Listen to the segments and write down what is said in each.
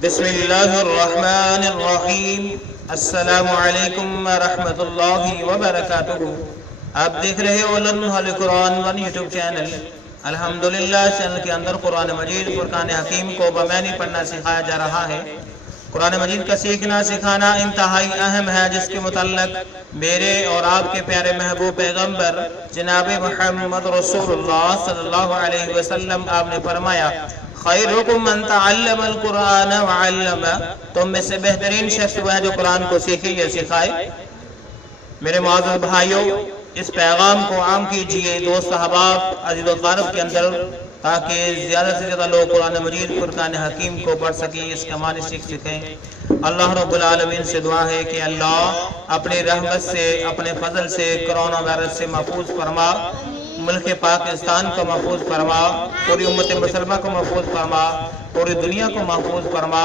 بسم اللہ الرحمن الرحیم۔ السلام علیکم ورحمت اللہ وبرکاتہ۔ آپ دیکھ رہے ہو قرآن ون یوٹیوب چینل۔ الحمدللہ چینل کے اندر قرآن مجید فرقان حکیم کو بمعنی پڑھنا سکھایا جا رہا ہے۔ قرآن مجید کا سیکھنا سکھانا انتہائی اہم ہے، جس کے متعلق میرے اور آپ کے پیارے محبوب پیغمبر جناب محمد رسول اللہ صلی اللہ علیہ وسلم آپ نے فرمایا، خیرکم من تعلم القرآن وعلمہ، تم میں سے بہترین شخص وہ ہے جو قرآن کو سیکھے یا سکھائے۔ میرے معزز بھائیوں، اس پیغام کو عام کیجئے دوست احباب عزیز و اقارب کے اندر، تاکہ زیادہ سے زیادہ لوگ قرآن مجید فرقان حکیم کو پڑھ سکیں، اس کا معنی سیکھ سکیں۔ اللہ رب العالمین سے دعا ہے کہ اللہ اپنی رحمت سے، اپنے فضل سے کرونا وائرس سے محفوظ فرما، ملک پاکستان کو محفوظ فرما، پوری امت مسلمہ کو محفوظ فرما، پوری دنیا کو محفوظ فرما۔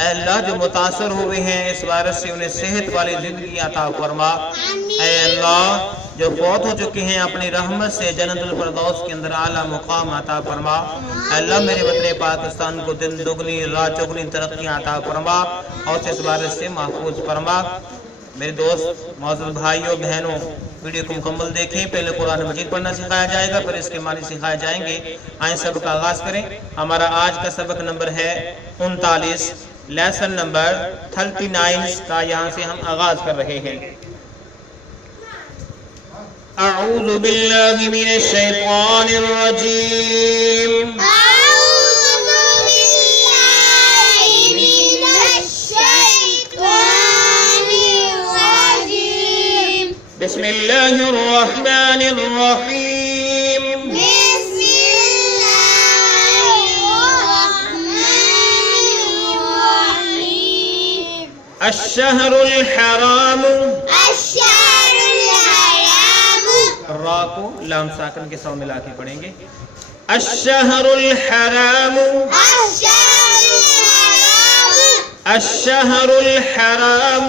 اے اللہ جو متاثر ہوئے ہیں اس وائرس سے، انہیں صحت والی زندگی عطا فرما۔ اے اللہ جو فوت ہو چکے ہیں، اپنی رحمت سے جنت الفردوس کے اندر اعلیٰ مقام عطا فرما۔ اے اللہ میرے وطن پاکستان کو دن دگنی رات چگنی ترقی عطا فرما اور اس وائرس سے محفوظ فرما۔ میرے دوست معزز بھائیوں بہنوں، ویڈیو کو مکمل دیکھیں۔ پہلے قرآن مجید پڑھنا سکھایا جائے گا، پھر اس کے معنی سکھائے جائیں گے۔ آئیں سبق کا آغاز کریں۔ ہمارا آج کا سبق نمبر ہے 39، لیسن نمبر 39 کا یہاں سے ہم آغاز کر رہے ہیں۔ اعوذ باللہ من الشیطان الرجیم۔ بسم اللہ الرحمن الرحیم۔ بسم اللہ الرحمن الرحیم۔ الشہر الحرام، الشہر الحرام، را کو لام ساکن کے ساتھ ملا کے پڑھیں گے۔ الشہر الحرام، الشہر الحرام، الشہر الحرام،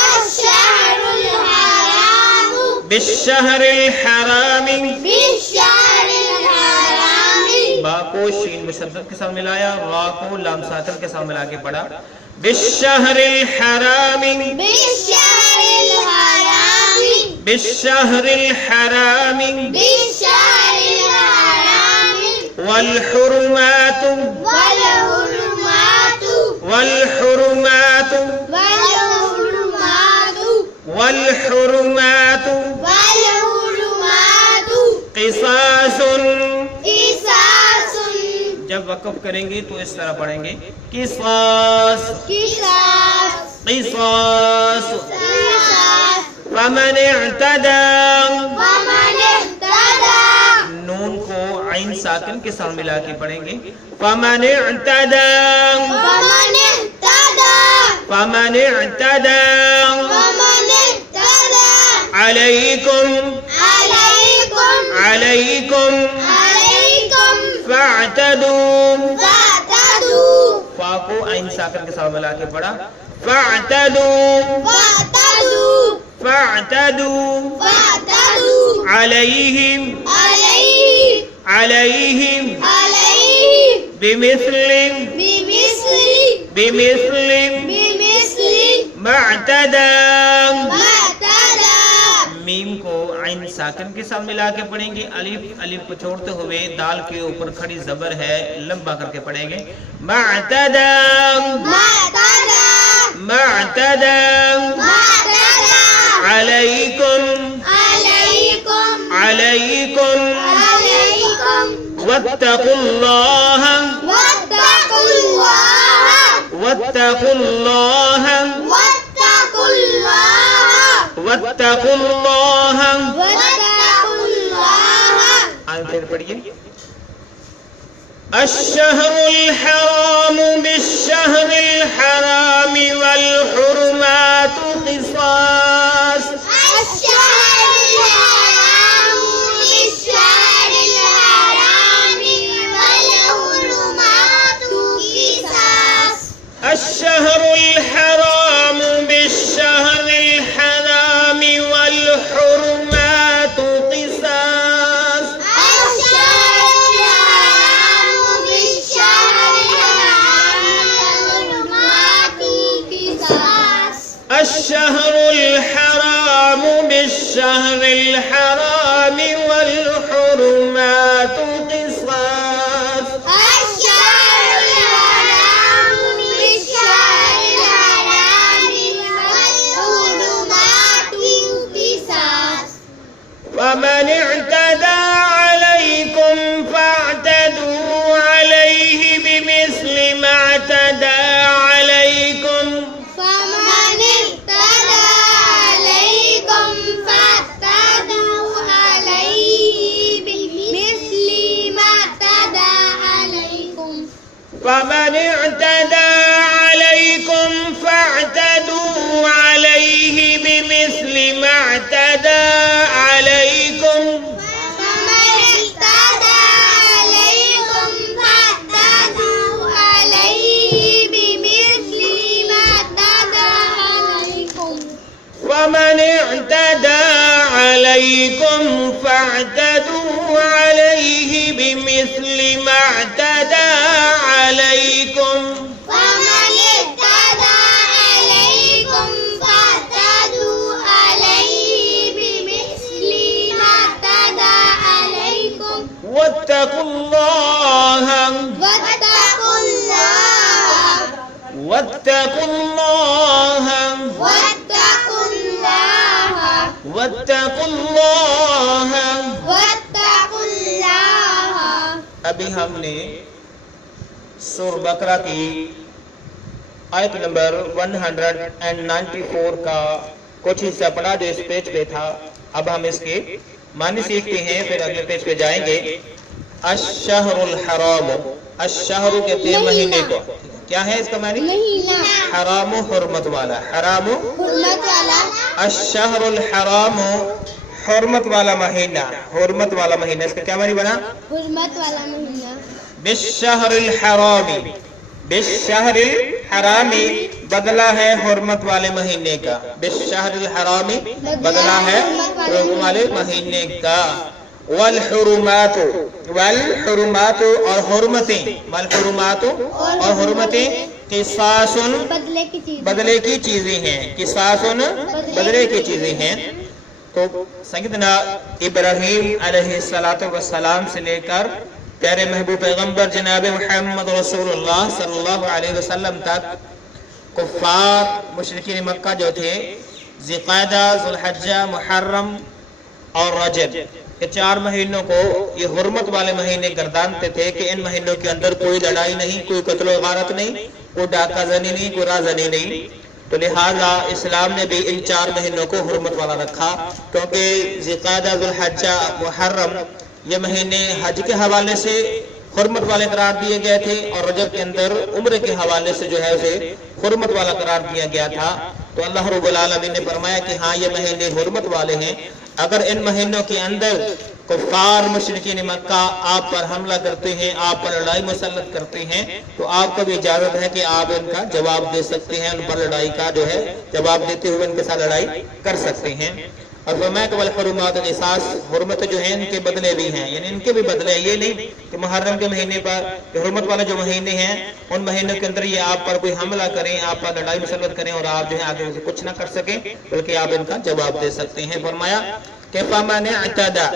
الشہر الحرام، بالشہر الحرام، بالشہر الحرام، با کو شین مشدد کے ساتھ ملایا، را کو لام ساکن کے ساتھ ملا کے پڑھا۔ بالشہر الحرام، بالشہر الحرام، بالشہر الحرام، بالشہر الحرام، والحرمات، والحرمات، والحرمات، والحرمات، والحرمات والحرمات، قصاص، قصاص، جب وقف کریں گے تو اس طرح پڑھیں گے، قصاص، قصاص، قصاص، قصاص، فمن اعتدى، ومن اهتدى، نون کو عین ساکن کے ساتھ ملا کے پڑھیں گے، فمن اعتدى، ومن اهتدى، فمن اعتدى ومن اهتدى، علیکم، عليكم، علیکم عليكم، فاعتدوا، فاعتدوا، فا کو عین ساکن کے ساتھ ملا کے پڑھا، فاعتدوا، فاعتدوا، فاعتدوا فاعتدوا، علیہم، عليهم، علیہم عليهم، بمثل، بمثل، بمثل بمثل ما اعتدى، ما اعتدى، میم کو عین ساکن کے ساتھ ملا کے پڑھیں گے، الف الف کو چھوڑتے ہوئے دال کے اوپر کھڑی زبر ہے، لمبا کر کے پڑھیں گے، ما اعتدى، ما اعتدى، ما اعتدى ما اعتدى، علیکم، عليكم، علیکم عليكم، واتقوا اللہ، واتقوا الله، واتقوا اللہ، واتقوا الله، واتقوا اللہ۔ واتقوا الله، آئیں پھر پڑھیے۔ الشہر الحرام بالشہر الحرام والحرمات قصاص، الشهر الحرام بالشهر الحرام والحرمات قصاص، الشہر الحرام بالشہر الحرام والحرمات قصاص، الشهر الحرام بالشهر الحرام الشهر الحرام بالشهر الحرام والحرمات قصاص الشهر الحرام بالشهر الحرام والحرمات قصاص فمن اعتدى عليكم فاعتدوا عليه بمثل ما اعتدى عليكم فمن اعتدى عليكم فاعتدوا عليه بمثل ما اعتدى عليكم فمن اعتدى عليكم فاعتدوا عليه بمثل ما اعتدى عليكم فمن اعتدى عليكم فاعتدوا عليه بمثل ما اعتدى عليكم ومن اعتدى عليكم فاعتدوا عليه بمثل ما اعتدى عليكم فمن اعتدى عليكم فاعتدوا عليه بمثل ما اعتدى عليكم واتقوا الله واتقوا الله واتقوا الله واتقوا الله واتقوا الله واتقوا الله ابھی ہم نے سورہ بقرہ کی آیت نمبر 194 کا کچھ حصہ پڑھا جو اس پیج پہ تھا. اب ہم اس کے معنی سیکھتے ہیں، پھر اگلے پیج پہ جائیں گے. الشہر الحرام، الشہر کہتے ہیں مہینے کو. کیا ہے اس کا معنی؟ مہینہ حرام حرمت والا. حرام حرمت والا الشہر الحرام حرمت والا مہینہ. حرمت والا مہینہ اس کا کیا معنی بنا؟ حرمت والا مہینہ بالشہر الحرامی، بالشہر الحرامی بدلہ ہے حرمت والے مہینے کا. بالشہر الحرامی بدلہ ہے حرمت والے مہینے کا. والحرمات، والحرمات اور حرمتیں، والحرمات اور حرمتیں قصاص بدلے کی چیز بدلے کی چیزیں ہیں. قصاص بدلے کی چیزیں ہیں. تو سیدنا ابراہیم علیہ السلام سے لے کر پیارے محبوب پیغمبر جناب محمد رسول اللہ صلی اللہ علیہ وسلم تک کفار مشرکین مکہ جو تھے ذی القعدہ، ذو الحجہ، محرم اور رجب، یہ 4 مہینوں کو یہ حرمت والے مہینے گردانتے تھے کہ ان مہینوں کے اندر کوئی لڑائی نہیں، کوئی قتل و غارت نہیں، کوئی ڈاکہ زنی نہیں، کوئی راہ زنی نہیں. تو لہٰذا اسلام نے بھی ان 4 مہینوں کو حرمت والا رکھا، کیونکہ ذی القعدہ، ذو الحجہ، محرم یہ مہینے حج کے حوالے سے حرمت والے قرار دیے گئے تھے، اور رجب کے اندر عمرے کے حوالے سے جو ہے اسے حرمت والا قرار دیا گیا تھا. تو اللہ رب العالمین نے فرمایا کہ ہاں یہ مہینے حرمت والے ہیں. اگر ان مہینوں کے اندر کفار مشرکین مکہ آپ پر حملہ کرتے ہیں، آپ پر لڑائی مسلط کرتے ہیں، تو آپ کو بھی اجازت ہے کہ آپ ان کا جواب دے سکتے ہیں، ان پر لڑائی کا جو ہے جواب دیتے ہوئے ان کے ساتھ لڑائی کر سکتے ہیں. اور فرمایا کہ والحرمات قصاص، حرمت جو ہیں ان کے بدلے بھی ہیں، یعنی ان کے بھی بدلے ہیں. یہ نہیں کہ محرم کے مہینے پر حرمت والے جو مہینے ہیں ان مہینوں کے اندر یہ آپ پر کوئی حملہ کریں، آپ پر لڑائی مسلط کریں اور آپ جو ہے آگے سے کچھ نہ کر سکیں، بلکہ آپ ان کا جواب دے سکتے ہیں. فرمایا کہ فمن اعتدى،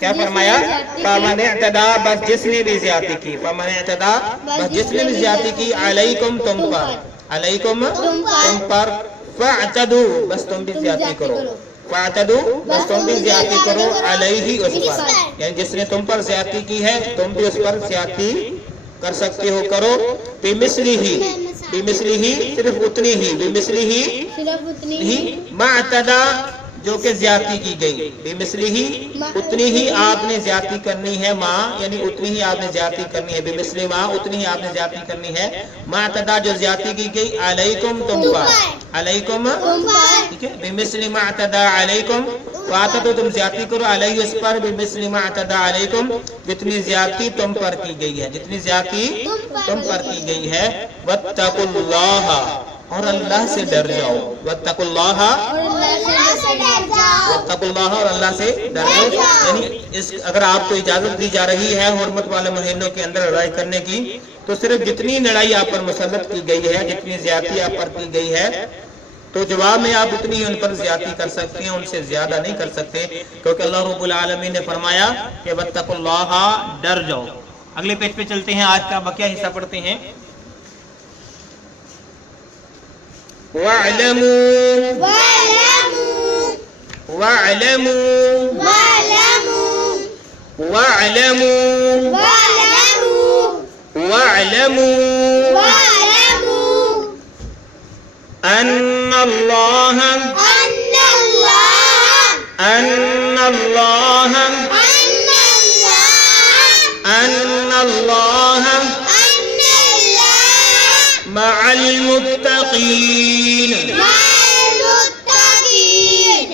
کیا فرمایا؟ فمن اعتدى، بس جس نے بھی زیادتی کی. فمن اعتدى، بس جس نے بھی زیادتی کی، علیکم تم پر، علیکم تم پر، فاعتدوا، بس تم بھی زیادتی کرو. فاعتدوا، بس تم بھی زیادتی کرو، علیہ اس پر، یعنی جس نے تم پر زیادتی کی ہے تم بھی اس پر زیادتی کر سکتے ہو، کرو. بمثلہ، بمثلہ صرف اتنی ہی، بمثلہ صرف اتنی ہی ما اعتدى جو کہ زیادتی کی گئی، بمثلہ ہی اتنی ہی آپ نے زیادتی کرنی ہے. ماں یعنی اتنی ہی آپ نے زیادتی کرنی ہے، بمثل ما اتنی ہی آپ نے زیادتی کرنی ہے. ما اعتدى جو زیادتی کی گئی، علیکم تم پر، علیکم ٹھیک ہے، بمثل ما اعتدى علیکم، فاعتدوا تم زیادتی کرو، علیہ اس پر، بمثل ما اعتدى علیکم جتنی زیادتی تم پر کی گئی ہے، جتنی زیادتی تم پر کی گئی ہے. واتقوا اللہ، اور اللہ سے ڈر جاؤ. واتقوا اللہ، واتقوا اللہ، اور اللہ سے ڈر جاؤ. یعنی اگر آپ کو اجازت دی جا رہی ہے حرمت والے مہینوں کے اندر لڑائی کرنے کی، تو صرف جتنی لڑائی آپ پر مسلط کی گئی ہے، جتنی زیادتی آپ پر کی گئی ہے، تو جواب میں آپ اتنی ہی ان پر زیادتی کر سکتے ہیں، ان سے زیادہ نہیں کر سکتے، کیونکہ اللہ رب العالمین نے فرمایا کہ واتقوا اللہ، ڈر جاؤ۔ اگلے پیج پہ چلتے ہیں، آج کا بقیہ حصہ پڑھتے ہیں۔ وَاعْلَمُوا وَاعْلَمُوا وَاعْلَمُوا وَاعْلَمُوا وَاعْلَمُوا وَاعْلَمُوا وَاعْلَمُوا وَاعْلَمُوا أَنَّ اللَّهَ أَنَّ اللَّهَ أَنَّ اللَّهَ أَنَّ اللَّهَ مع المتقین۔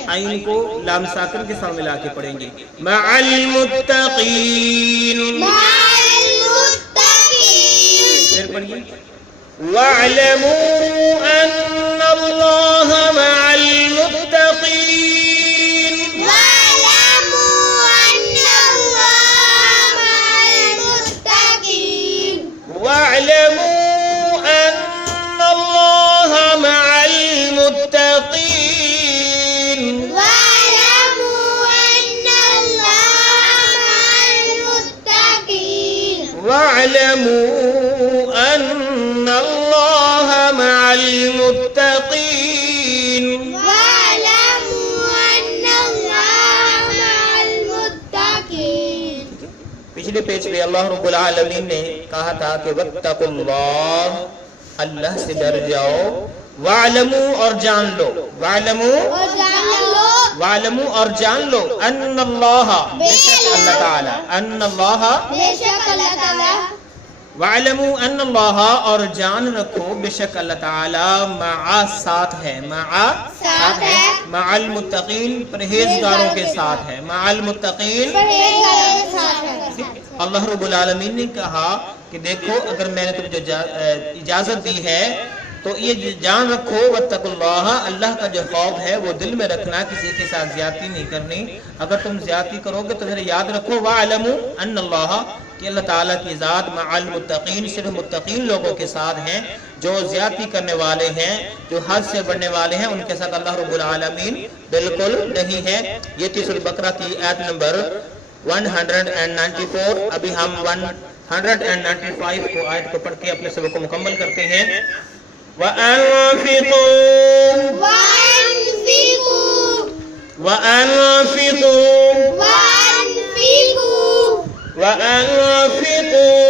عین کو لام ساکن کے ساتھ ملا کے پڑھیں گے، مع المتقین۔ پھر پڑھیے، وَاعْلَمُوا أَنَّ اللَّهَ مع المتقین۔ وَاعْلَمُوا أَنَّ اللَّهَ مع المتقین۔ وَاعْلَمُوا أَنَّ اللَّهَ مع المتقین۔ پچھلے پیج پہ اللہ رب العالمین نے کہا تھا کہ واتقوا اللہ، اللہ سے ڈر جاؤ، وَاعْلَمُوا اور جان لو، وَاعْلَمُوا وَاعْلَمُوا اور جان لو، ان اللہ، بے شک اللہ تعالی، ان اللہ، وَاعْلَمُوا ان اللہ اور جان رکھو بے شک اللہ تعالی، مع ساتھ ہے، مع ساتھ ہے، مع المتقین پرہیزگاروں کے ساتھ ہے، مع المتقین۔ اللہ رب العالمین نے کہا کہ دیکھو اگر میں نے تمہیں جو اجازت دی ہے تو یہ جان رکھو، واتقوا اللہ، اللہ کا جو خوف ہے وہ دل میں رکھنا، کسی کے ساتھ زیادتی نہیں کرنی۔ اگر تم زیادتی کرو گے تو پھر یاد رکھو وَاعْلَمُوا ان اللہ، کہ اللہ تعالیٰ کی ذات مع المتقین، صرف متقین لوگوں کے ساتھ ہیں، جو زیادتی کرنے والے ہیں، جو حد سے بڑھنے والے ہیں، ان کے ساتھ اللہ رب العالمین بالکل نہیں ہے۔ یہ تھی سورہ بقرہ کی آیت نمبر 194۔ ابھی ہم 195 کو آیت کو پڑھ کے اپنے سبق کو مکمل کرتے ہیں۔ وَأَنفِقُوا وَأَنفِقُوا وَأَنفِقُوا وَأَنفِقُوا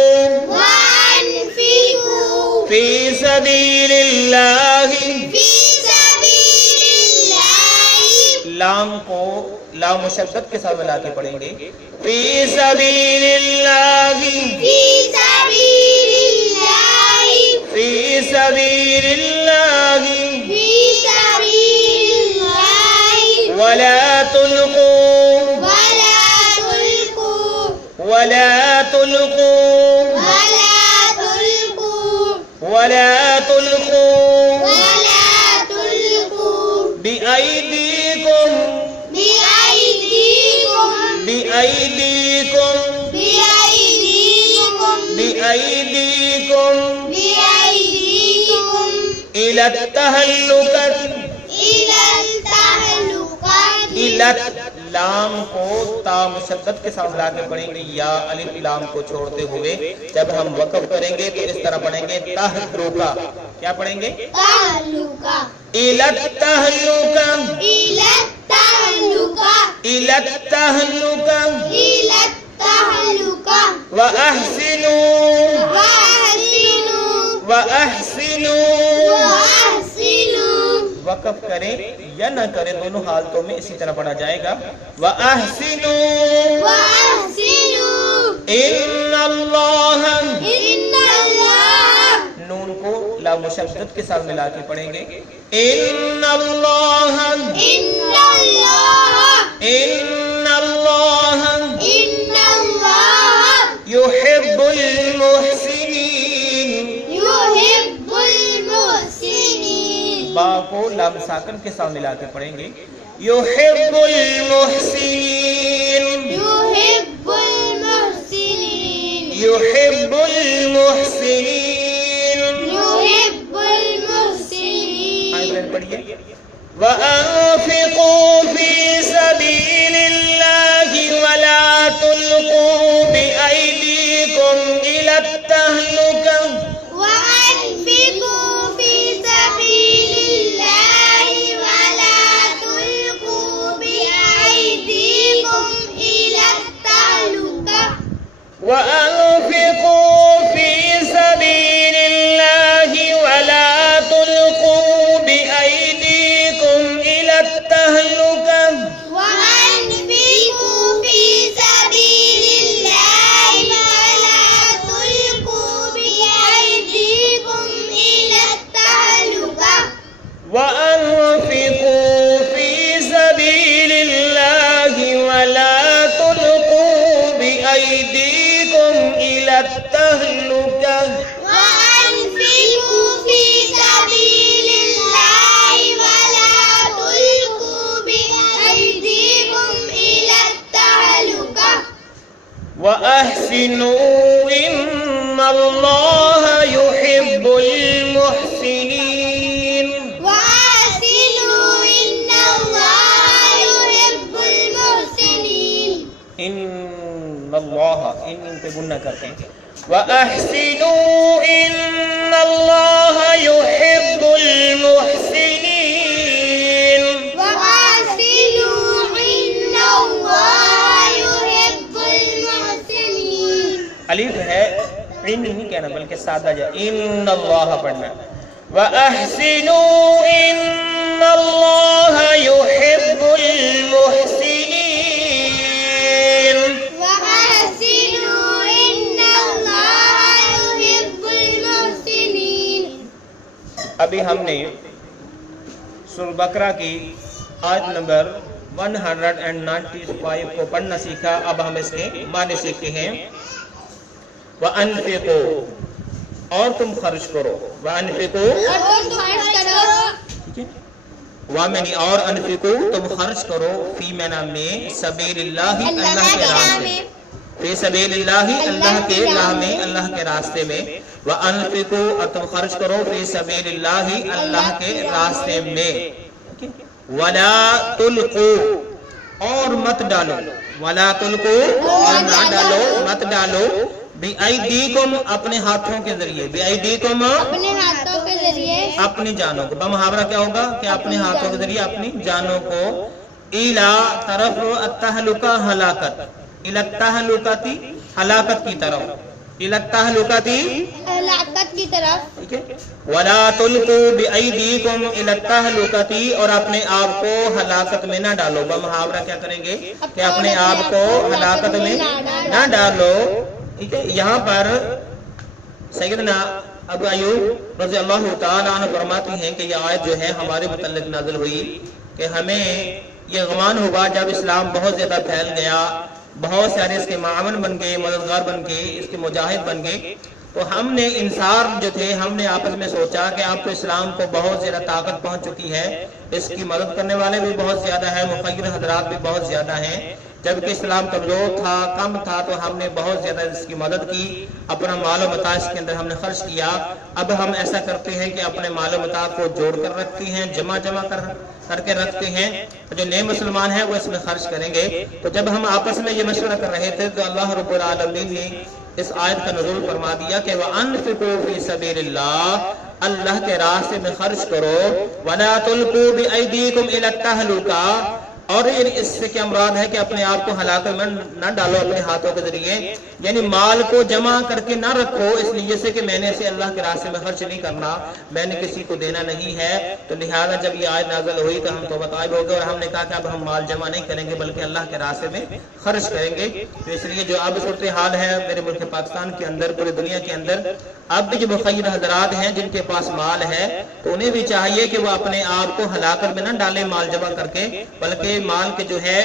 فِي سَبِيلِ اللَّهِ، لام کو لام مشدد کے ساتھ ملا کے پڑھیں گے، فِي سَبِيلِ اللَّهِ، فِي سَبِيلِ اللَّهِ، وَلَا تُلْقُوا وَلَا تُلْقُوا بِأَيْدِيكُمْ إِلَى التَّهَلُّكَةِ، لام کو تا مشدد کے ساتھ ملا کے پڑھیں گے، یا الف لام کو چھوڑتے ہوئے جب ہم وقف کریں گے تو اس طرح پڑھیں گے تہلکہ۔ کیا پڑھیں گے؟ إِلَى التَّهَلُّكَةِ، إِلَى التَّهلُّكَةِ، وَأَحْسِنُوا، وقف کریں یا نہ کریں دونوں حالتوں میں اسی طرح پڑھا جائے گا، وَأَحْسِنُوا إِنَّ اللَّهَ، نون کو لام مشدد کے ساتھ ملا کے پڑھیں گے، إِنَّ اللَّهَ يُحِبُّ الْمُحْسِنِينَ، با کو لام ساکن کے ساتھ ملا کے پڑھیں گے، يُحِبُّ الْمُحْسِنِينَ، يُحِبُّ الْمُحْسِنِينَ۔ آیت پڑھیے، وَأَنفِقُوا فِي سَبِيلِ اللَّهِ وَلَا تُلْقُوا بِأَيْدِيكُمْ إِلَى التَّهْلُكَةِ وَأَنفِقُوا فِي سَبِيلِ اللَّهِ وَلَا تُلْقُوا بِأَيْدِيكُمْ إِلَى التَّهْلُكَةِ وَأَنفِقُوا فِي سَبِيلِ اللَّهِ وَلَا تُلْقُوا بِأَيْدِيكُمْ إِلَى التَّهْلُكَةِ وَأَنفِقُوا فِي سَبِيلِ اللَّهِ وَلَا تُلْقُوا بِأَيْدِيكُمْ إِلَى التَّهْلُكَةِ وَأَنفِقُوا فِي سَبِيلِ اللَّهِ وَلَا تُلْقُوا بِأَيْدِيكُمْ إِلَى التَّهْلُكَةِ وَأَنفِقُوا فِي سَبِيلِ اللَّهِ وَلَا تُلْقُوا بِأَيْدِيكُمْ إِلَى التَّهْلُكَةِ وَأَحْسِنُوا إِنَّ اللَّهَ يُحِبُّ الْمُحْسِنِينَ وَأَحْسِنُوا إِنَّ اللَّهَ يُحِبُّ الْمُحْسِنِينَ إِنَّ اللَّهَ إن پہ گنہ کرتے ہیں وَأَحْسِنُوا إِنَّ اللَّهَ يُحِبُّ الْمُحْسِنِينَ وَأَحْسِنُوا إِنَّ اللَّهَ يُحِبُّ الْمُحْسِنِينَ الف ہے ان نہیں کہنا بلکہ سادہ جا ان اللہ پڑھنا وَأَحْسِنُوا إِنَّ اللَّهَ يُحِبُّ الْمُحْسِنِينَ وَأَحْسِنُوا إِنَّ اللَّهَ يُحِبُّ الْمُحْسِنِينَ ابھی ہم نے سورہ بقرہ کی آیت نمبر 195 کو پڑھنا سیکھا اب ہم اس کے معنی سیکھتے ہیں وَأَنفِقُوا اور تم خرچ کرو وَأَنفِقُوا ٹھیک ہے وَامنی اور انفقو تم خرچ کرو فی مینا میں سبیل اللہ اللہ کے راستے فی سبیل اللہ اللہ کے راہ میں اللہ کے راستے میں وَأَنفِقُوا اور تم خرچ کرو فی سبیل اللہ اللہ کے راستے میں وَلَا تُلْقُوا اور مت ڈالو وَلَا تُلْقُوا اور نہ ڈالو مت ڈالو بِأَيْدِيكُمْ اپنے ہاتھوں کے ذریعے بِأَيْدِيكُمْ اپنے ہاتھوں کے ذریعے اپنی جانوں کو بمحاورہ کیا ہوگا کہ اپنے ہاتھوں کے ذریعے اپنی جانوں کو ایلا طرف التہلکہ ہلاکت التہلکتی ہلاکت کی طرف التہلکتی ہلاکت کی طرف ٹھیک ہے وَلَا تُلْقُوا بِأَيْدِيكُمْ إِلَى التَّهْلُكَةِ اور اپنے آپ کو ہلاکت میں نہ ڈالو بمحاورہ کیا کریں گے کہ اپنے آپ کو ہلاکت میں نہ ڈالو ٹھیک ہے یہاں پر سیدنا ابو ایوب رضی اللہ تعالیٰ عنہ فرماتی ہیں کہ یہ آیت جو ہے ہمارے متعلق نازل ہوئی کہ ہمیں یہ گمان ہوا جب اسلام بہت زیادہ پھیل گیا بہت سارے اس کے معاون بن گئے مددگار بن گئے اس کے مجاہد بن گئے تو ہم نے انصار جو تھے ہم نے آپس میں سوچا کہ اب تو اسلام کو بہت زیادہ طاقت پہنچ چکی ہے اس کی مدد کرنے والے بھی بہت زیادہ ہیں مخیر حضرات بھی بہت زیادہ ہیں جبکہ اسلام کمزور تھا کم تھا تو ہم نے بہت زیادہ اس کی مدد کی اپنا مال و متاع اس کے اندر ہم نے خرچ کیا اب ہم ایسا کرتے ہیں کہ اپنے مال و متاع کو جوڑ کر رکھتے ہیں جمع کر کے رکھتے ہیں جو نئے مسلمان ہیں وہ اس میں خرچ کریں گے تو جب ہم آپس میں یہ مشورہ کر رہے تھے تو اللہ رب العالمین نے اس آیت کا نزول فرما دیا کہ وَأَنفِقُوا فِي سَبِيلِ اللَّهِ اللہ کے راستے میں خرچ کرو وَلَا تُلْقُوا بِأَيْدِيكُمْ إِلَى التَّهْلُكَةِ اور اس سے کیا مراد ہے کہ اپنے آپ کو ہلاکت میں نہ ڈالو اپنے ہاتھوں کے ذریعے یعنی مال کو جمع کر کے نہ رکھو اس لیے سے کہ میں نے اسے اللہ کے راستے میں خرچ نہیں کرنا میں نے کسی کو دینا نہیں ہے تو لہذا جب یہ آیت نازل ہوئی تو ہم توبہ طائب ہو گئے اور ہم نے کہا کہ اب ہم مال جمع نہیں کریں گے بلکہ اللہ کے راستے میں خرچ کریں گے تو اس لیے جو اب صورتحال ہے میرے ملک پاکستان کے اندر پوری دنیا کے اندر اب بھی جو مخیر حضرات ہیں جن کے پاس مال ہے تو انہیں بھی چاہیے کہ وہ اپنے آپ کو ہلاکت میں نہ ڈالیں مال جمع کر کے بلکہ مال کے جو ہے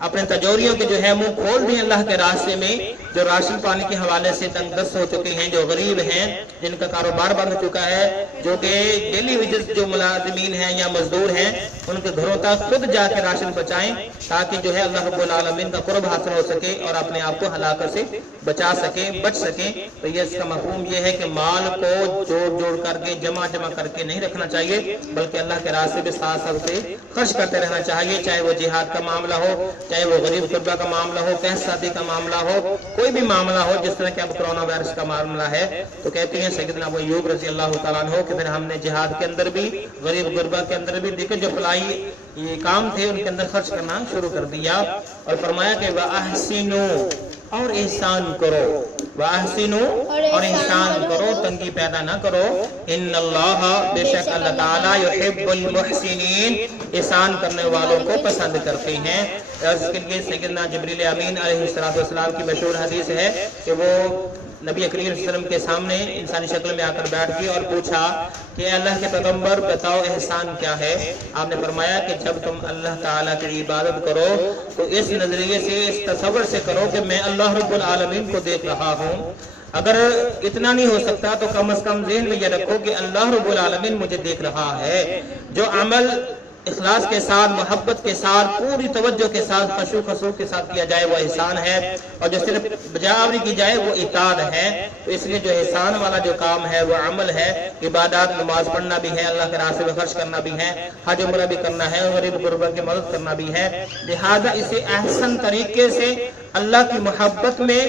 اپنے تجوریوں کے جو ہے منہ کھول دیں اللہ کے راستے میں جو راشن پانی کے حوالے سے تنگ دست ہو چکے ہیں، جو غریب ہیں، جن کا کاروبار بند ہو چکا ہے، جو کہ ڈیلی ویجز جو ملازمین ہیں یا مزدور ہیں، ان کے گھروں تک خود جا کے راشن پہنچائیں تاکہ جو ہے اللہ رب العالمین کا قرب حاصل ہو سکے اور اپنے آپ کو ہلاکت سے بچا سکیں، بچ سکیں۔ تو یہ اس کا مفہوم یہ ہے کہ مال کو جوڑ کر کے جمع کر کے نہیں رکھنا چاہیے، بلکہ اللہ کے راستے میں ساتھ سے خرچ کرتے رہنا چاہیے، چاہے وہ جہاد کا معاملہ ہو، چاہے وہ غریب غربا کا معاملہ ہو، قحط شادی کا معاملہ ہو، کوئی بھی معاملہ ہو، جس طرح کہ اب کرونا وائرس کا معاملہ ہے۔ تو کہتے ہیں سیدنا ابو ایوب رضی اللہ تعالیٰ عنہ کہ پھر ہم نے جہاد کے اندر بھی، غریب غربا کے اندر بھی دیکھیں جو فلاحی یہ کام تھے ان کے اندر خرچ کرنا شروع کر دیا، اور فرمایا کہ وَأَحْسِنُوا، اور احسان کرو، وَأَحْسِنُوا، اور احسان کرو، تنگی پیدا نہ کرو، ان اللہ، بے شک اللہ تعالیٰ، يحب المحسنین، احسان کرنے والوں کو پسند کرتے ہیں۔ اس کے لیے سیدنا جبریل امین علیہ السلام کی مشہور حدیث ہے کہ وہ نبی کریم صلی اللہ علیہ وسلم کے سامنے انسانی شکل میں آ کر بیٹھ گئی اور پوچھا کہ اللہ کے پیغمبر بتاؤ احسان کیا ہے؟ آپ نے فرمایا کہ جب تم اللہ تعالیٰ کی عبادت کرو تو اس نظریے سے، اس تصور سے کرو کہ میں اللہ رب العالمین کو دیکھ رہا ہوں۔ اگر اتنا نہیں ہو سکتا تو کم از کم ذہن میں یہ رکھو کہ اللہ رب العالمین مجھے دیکھ رہا ہے۔ جو عمل اخلاص کے ساتھ، محبت کے ساتھ، پوری توجہ کے ساتھ، خشوع کے ساتھ کیا جائے وہ احسان ہے، اور جو صرف بجاوری کی جائے وہ اطاعت ہے۔ تو اس لیے جو احسان والا جو کام ہے وہ عمل ہے، عبادات، نماز پڑھنا بھی ہے، اللہ کے راستے میں خرچ کرنا بھی ہے، حج عمرہ بھی کرنا ہے، غریب غربا کی مدد کرنا بھی ہے۔ لہذا اسے احسن طریقے سے اللہ کی محبت میں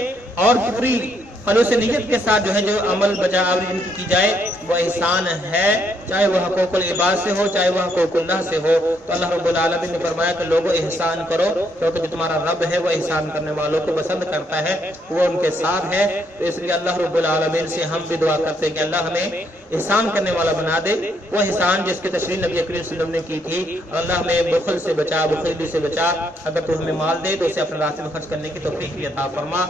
اور پوری خلوص نیت کے ساتھ جو ہے جو عمل بجاوری جن کی جائے وہ احسان ہے، چاہے وہ حقوق العباد سے ہو، چاہے وہ حقوق اللہ سے ہو۔ تو اللہ رب العالمین نے فرمایا کہ لوگوں احسان کرو، کیونکہ جو تمہارا رب ہے وہ احسان کرنے والوں کو پسند کرتا ہے، وہ ان کے ساتھ ہے۔ تو اس لیے اللہ رب العالمین سے ہم بھی دعا کرتے ہیں کہ اللہ ہمیں احسان کرنے والا بنا دے، وہ احسان جس کی تشریح نبی کریم صلی اللہ علیہ وسلم نے کی تھی۔ اور اللہ ہمیں بخل سے بچا، بخیلی سے بچا، اگر تو ہمیں مال دے تو اسے اپنے راستے میں خرچ کرنے کی توفیق بھی عطا فرما،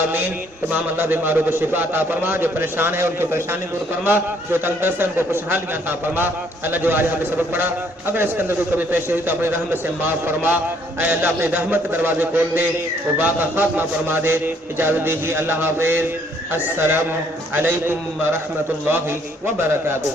آمین۔ تمام اللہ بیماروں کو شفا عطا فرما، جو پریشان ہے ان کی پریشانی دور فرما، جو تنگ دست ہے ان کو خوشحالیاں عطا فرما۔ اللہ جو آج ہمیں سبق پڑھا اگر اس کے اندر کوئی کمی پیش ہوئی تو اپنی رحمت سے معاف فرما، اے اللہ اپنی رحمت کے دروازے کھول دے، وبا کا خاتمہ فرما دے۔ اجازت دیجیے، اللہ حافظ، السلام علیکم ورحمۃ اللہ وبرکاتہ۔